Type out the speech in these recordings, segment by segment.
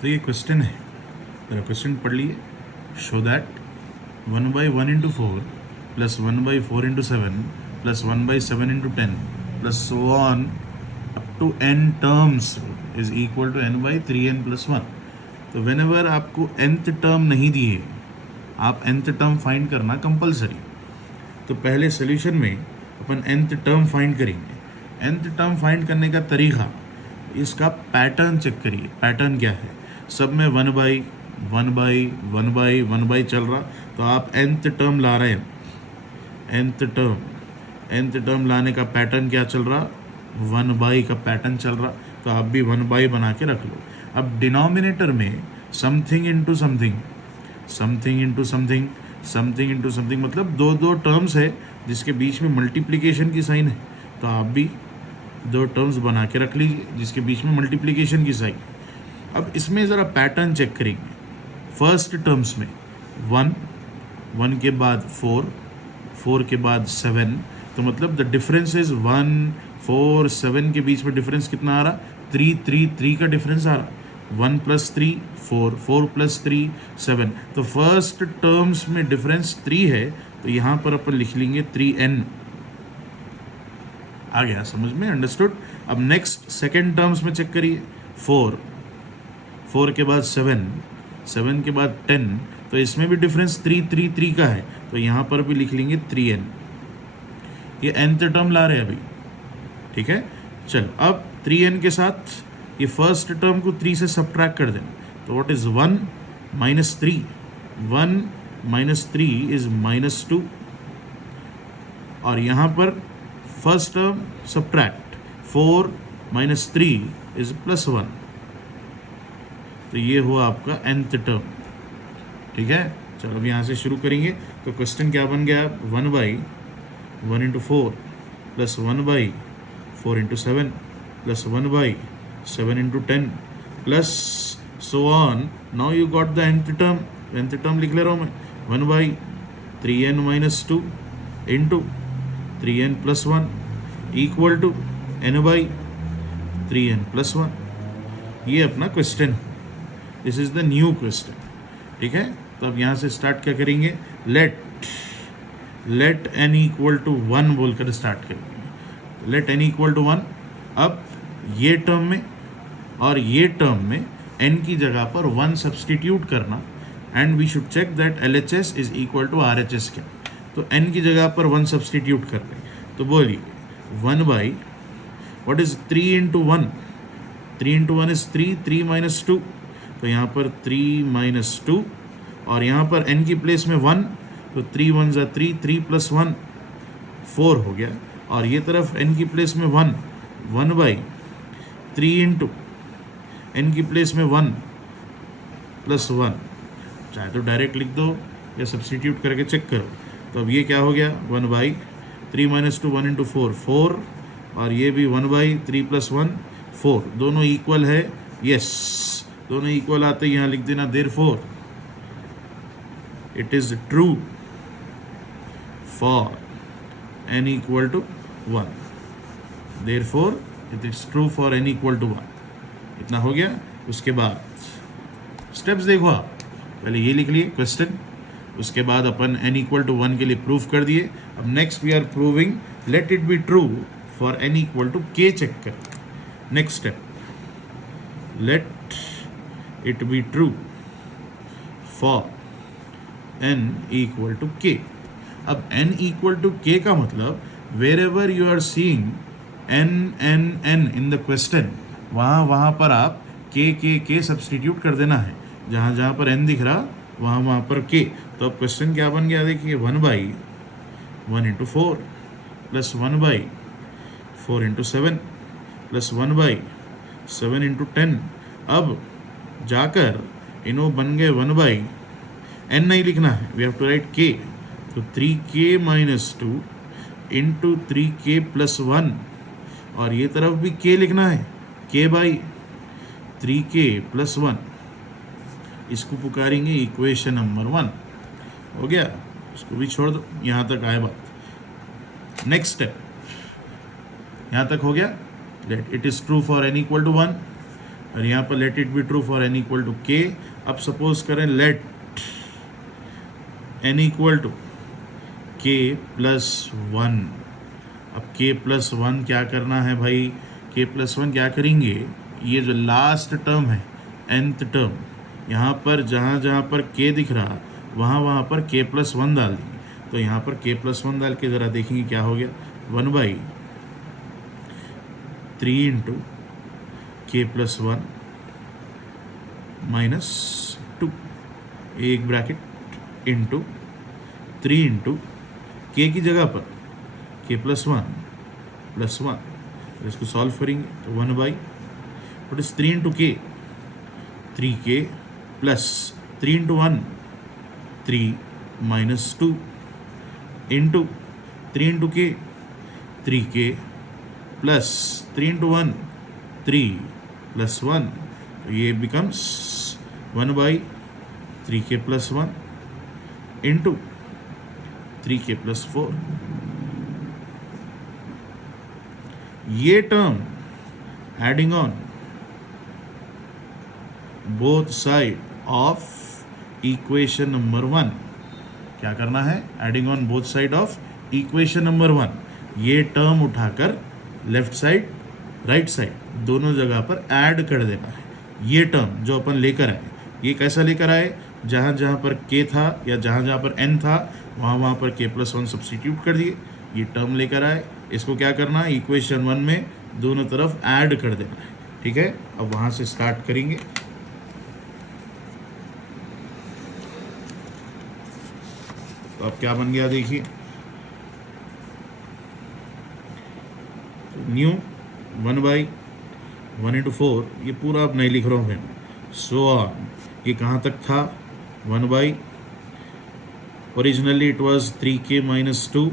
तो ये क्वेश्चन है, जरा क्वेश्चन पढ़ लिए. Show that 1/1 into 4 plus 1/4 into 7 plus 1/7 into 10 plus so on up to n terms is equal to n by 3n plus 1. तो whenever आपको nth टर्म नहीं दिए, आप nth टर्म फाइंड करना कंपलसरी. तो पहले सोल्यूशन में अपन nth टर्म फाइंड करेंगे. nth टर्म फाइंड करने का तरीका, इसका पैटर्न चेक करिए. पैटर्न क्या है? सब में 1/1/1/1/1 चल रहा, तो आप nth टर्म ला रहे हैं. nth टर्म लाने का पैटर्न क्या चल रहा? 1/, का पैटर्न चल रहा, तो आप भी 1/, बना के रख लो. अब डिनोमिनेटर में something into something, something into something, something into something, मतलब दो दो टर्म्स है जिसके बीच में मल्टीप्लिकेशन की साइन है, तो आप भी दो टर्म्स बना के रख लीजिए जिसके बीच में मल्टीप्लिकेशन की साइन. अब इसमें ज़रा पैटर्न चेक करेंगे. फर्स्ट टर्म्स में 1, 1 के बाद 4, 4 के बाद 7, तो मतलब द डिफरेंस इज 1, 4, 7 के बीच में डिफरेंस कितना आ रहा? 3, 3, 3 का डिफरेंस आ रहा. 1 + 3 4, 4 + 3 7. तो फर्स्ट टर्म्स में डिफरेंस 3 है, तो यहाँ पर अपन लिख लेंगे 3n. आ गया समझ में? अंडरस्टूड. अब नेक्स्ट सेकेंड टर्म्स में चेक करिए. 4, 4 के बाद 7, 7 के बाद 10, तो इसमें भी डिफरेंस 3, 3, 3 का है, तो यहाँ पर भी लिख लेंगे 3n. ये nth टर्म ला रहे हैं अभी, ठीक है. चलो अब 3n के साथ ये फर्स्ट टर्म को 3 से सब्ट्रैक्ट कर देना, तो व्हाट इज 1 - 3? 1 - 3 इज -2, और यहाँ पर फर्स्ट टर्म सब्ट्रैक्ट 4 - 3 इज +1. तो ये हुआ आपका nth टर्म, ठीक है. चलो अब यहाँ से शुरू करेंगे. तो क्वेश्चन क्या बन गया? 1/1 into 4 plus 1/4 into 7 plus 1/7 into 10 plus so on. Now you got the nth term. nth term लिख ले रहा हूँ मैं. 1/3n - 2 into 3n + 1 equal to n/3n + 1. ये अपना क्वेश्चन है. This is the new question, ठीक है. तो अब यहाँ से स्टार्ट क्या करेंगे? लेट n = 1 बोलकर स्टार्ट करेंगे. Let n = 1. अब ये टर्म में और ये टर्म में n की जगह पर 1 सब्सटीट्यूट करना, and we should check that LHS is equal to RHS क्या. तो n की जगह पर 1 सब्सटीट्यूट कर रहे, तो बोलिए 1/, व्हाट इज 3 × 1? 3 × 1 इज 3, 3 - 2, तो यहाँ पर 3 - 2, और यहाँ पर n की प्लेस में 1, तो 3 × 1 = 3, 3 + 1 4 हो गया. और ये तरफ n की प्लेस में 1, 1/3 × n की प्लेस में 1 + 1. चाहे तो डायरेक्ट लिख दो या सब्सटीट्यूट करके चेक करो. तो अब ये क्या हो गया? 1/3 - 2 1 × 4 4, और ये भी 1/3 + 1 4. दोनों इक्वल है. यस, दोनों इक्वल आते, यहाँ लिख देना therefore it is true for n = 1. therefore it is true for n = 1. इतना हो गया. उसके बाद स्टेप्स देखो आप. पहले ये लिख लिए क्वेश्चन, उसके बाद अपन n = 1 के लिए प्रूफ कर दिए. अब next we are proving let it be true for n = k. Check कर. Next step, let it be true for n = k. अब n = k का मतलब wherever you are seeing n in the question, वहाँ पर आप k substitute कर देना है. जहाँ पर n दिख रहा वहाँ पर k. तो अब क्वेश्चन क्या बन गया? देखिए 1/1 × 4 plus 1/4 × 7 plus 1/7 × 10. अब जाकर इन्हों बन गए 1/n नहीं लिखना है, we have to write k. तो 3k - 2 इंटू 3k + 1, और ये तरफ भी k लिखना है, k/3k + 1. इसको पुकारेंगे इक्वेशन नंबर 1. हो गया, इसको भी छोड़ दो. यहाँ तक आए बात. नेक्स्ट स्टेप यहाँ तक हो गया. Let it is true for n = 1. और यहाँ पर let it be true for n equal to k. अब सपोज करें let n equal to k plus one. अब k प्लस वन क्या करना है भाई, k प्लस वन क्या करेंगे, ये जो लास्ट टर्म है nth टर्म, यहाँ पर जहाँ जहाँ पर k दिख रहा वहाँ पर k प्लस वन डाल देंगे। तो यहाँ पर k प्लस वन डाल के ज़रा देखेंगे क्या हो गया, 1/3 into k plus one minus two, एक ब्रैकेट इंटू 3 इंटू के की जगह पर k plus one plus one. इसको सॉल्व करेंगे तो 1/3 इंटू के, 3k plus 3 into 1 3 minus 2 into 3 into के, 3k प्लस 3 इंटू 1 3 प्लस 1। तो ये becomes 1/3k plus 1 into 3k plus 4। ये term adding on both side of equation number 1, क्या करना है, adding on both side of equation number 1, ये term उठाकर left side right side दोनों जगह पर ऐड कर देना है। ये टर्म जो अपन लेकर आए, ये कैसा लेकर आए, जहाँ जहाँ पर k था या जहाँ जहाँ पर n था वहाँ पर k प्लस वन सब्सटीट्यूट कर दिए, ये टर्म लेकर आए। इसको क्या करना है, इक्वेशन 1 में दोनों तरफ ऐड कर देना है। ठीक है, अब वहाँ से स्टार्ट करेंगे। तो अब क्या बन गया देखिए, न्यू 1/1 इंटू 4, ये पूरा अब नहीं लिख रहा हूँ मैं, सो ऑन। ये कहाँ तक था, 1 originally it was 3k minus 2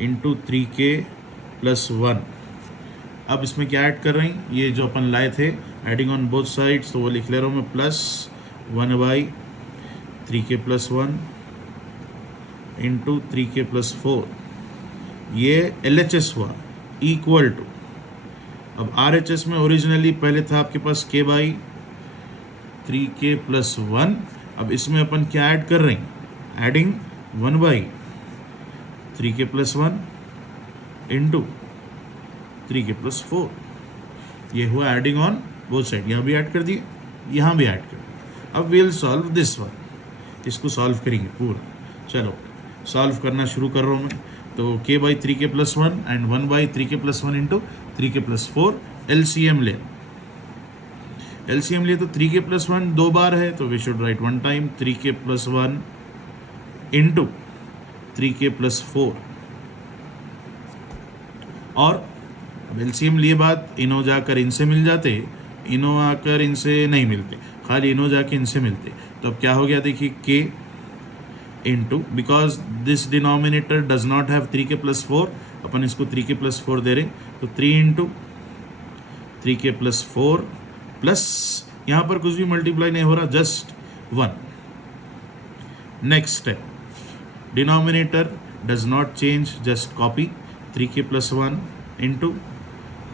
into 3k plus 1। अब इसमें क्या ऐड कर रहे हैं, ये जो अपन लाए थे एडिंग ऑन बोथ साइड्स, तो वो लिख ले रहा हूँ मैं, plus 1/3k plus 1 into 3k plus 4। ये LHS हुआ इक्वल टू, अब RHS में ओरिजिनली पहले था आपके पास k/3k प्लस 1। अब इसमें अपन क्या ऐड कर रहे हैं, adding 1/3k plus 1 into 3k plus 4। ये हुआ एडिंग ऑन बोथ साइड, यहाँ भी ऐड कर दिए, यहाँ भी ऐड कर दिए। अब वील सॉल्व दिस वन, इसको सॉल्व करेंगे पूरा। चलो सॉल्व करना शुरू कर रहा हूँ मैं। तो k/3k plus 1 and 1/3k plus 1 into 3k plus 4, LCM ले। LCM लिए तो 3k प्लस 1 दो बार है, तो we should write 1 time 3k plus 1 into 3k plus 4। और अब LCM लिए बाद इनो जाकर इनसे मिल जाते, इनो आकर इनसे नहीं मिलते, खाली इनो जाके इनसे मिलते। तो अब क्या हो गया देखिए, k into, because this denominator does not have 3k plus 4, अपन इसको 3k प्लस 4 दे रहे, तो 3 इंटू 3k प्लस 4 प्लस, यहाँ पर कुछ भी मल्टीप्लाई नहीं हो रहा, just 1। Next step, denominator does not change, just copy 3k plus 1 into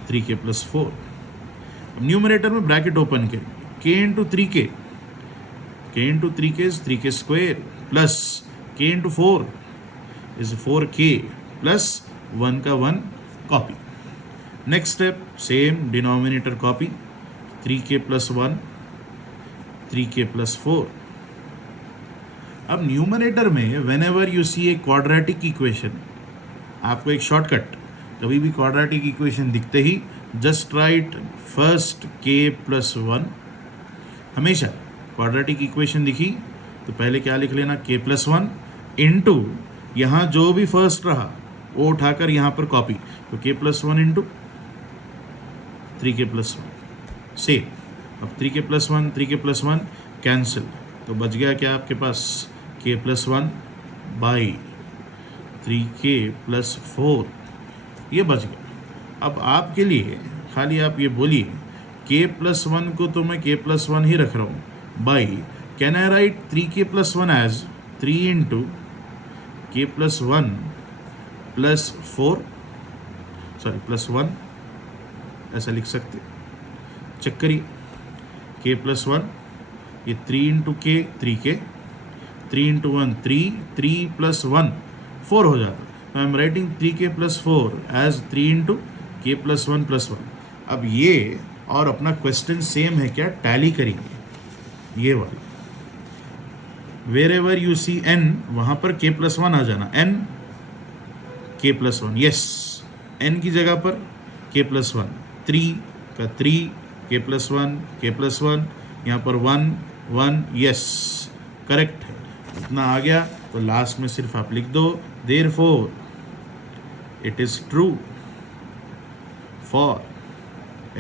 3k plus 4। Numerator में ब्रैकेट ओपन करें, k into 3k, k into 3k is 3k square, plus k into 4 is 4k, plus 1 का 1 copy. Next step, same denominator copy, 3k plus 1 3k plus 4। अब numerator में whenever you see a quadratic equation, आपको एक shortcut, कभी भी quadratic equation दिखते ही just write first k plus 1। हमेशा क्वाड्रेटिक इक्वेशन दिखी तो पहले क्या लिख लेना, k प्लस 1 इंटू यहाँ जो भी फर्स्ट रहा वो उठाकर यहाँ पर कॉपी, तो k plus 1 into 3k plus 1 से। अब 3k plus 1 3k plus 1 cancel, तो बच गया क्या आपके पास, k plus 1 by 3k plus 4, ये बच गया। अब आपके लिए खाली आप ये बोलिए, k प्लस 1 को तो मैं k प्लस 1 ही रख रहा हूँ, by can I write 3k plus 1 as 3 into k plus 1 plus 4, sorry plus 1, ऐसा लिख सकते, चेक करिए। k प्लस 1, ये 3 इंटू के 3k, 3 इंटू 1 3, 3 प्लस 1 4 हो जाता। I am writing 3k plus 4 as 3 into k plus 1 plus 1। अब ये और अपना क्वेश्चन सेम है क्या, टैली करेंगे ये वाला। Wherever you see n, वहां पर k प्लस 1 आ जाना, n k plus 1, yes n की जगह पर k प्लस 1, 3 का 3 k प्लस 1 k प्लस 1, यहाँ पर 1 1, यस करेक्ट है, इतना आ गया। तो लास्ट में सिर्फ आप लिख दो therefore it is true for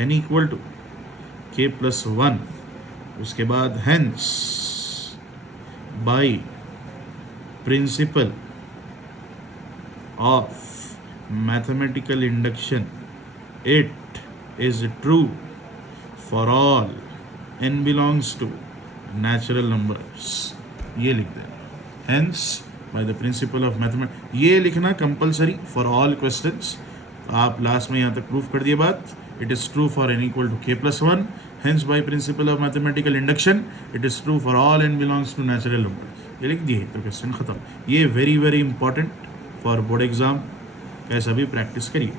n equal to k plus 1, उसके बाद hence by principle of mathematical induction it is true for all n belongs to natural numbers, ये लिख देना। Hence by the principle of mathematics, ये लिखना compulsory for all questions. आप last में यहाँ तक प्रूफ कर दिए बात। It is true for n equal to k plus 1, hence by principal of mathematical induction it is true for all n belongs to natural number, ये लिख दिए तो क्वेश्चन खत्म। ये very very important for board exam, कैसा भी practice करिए।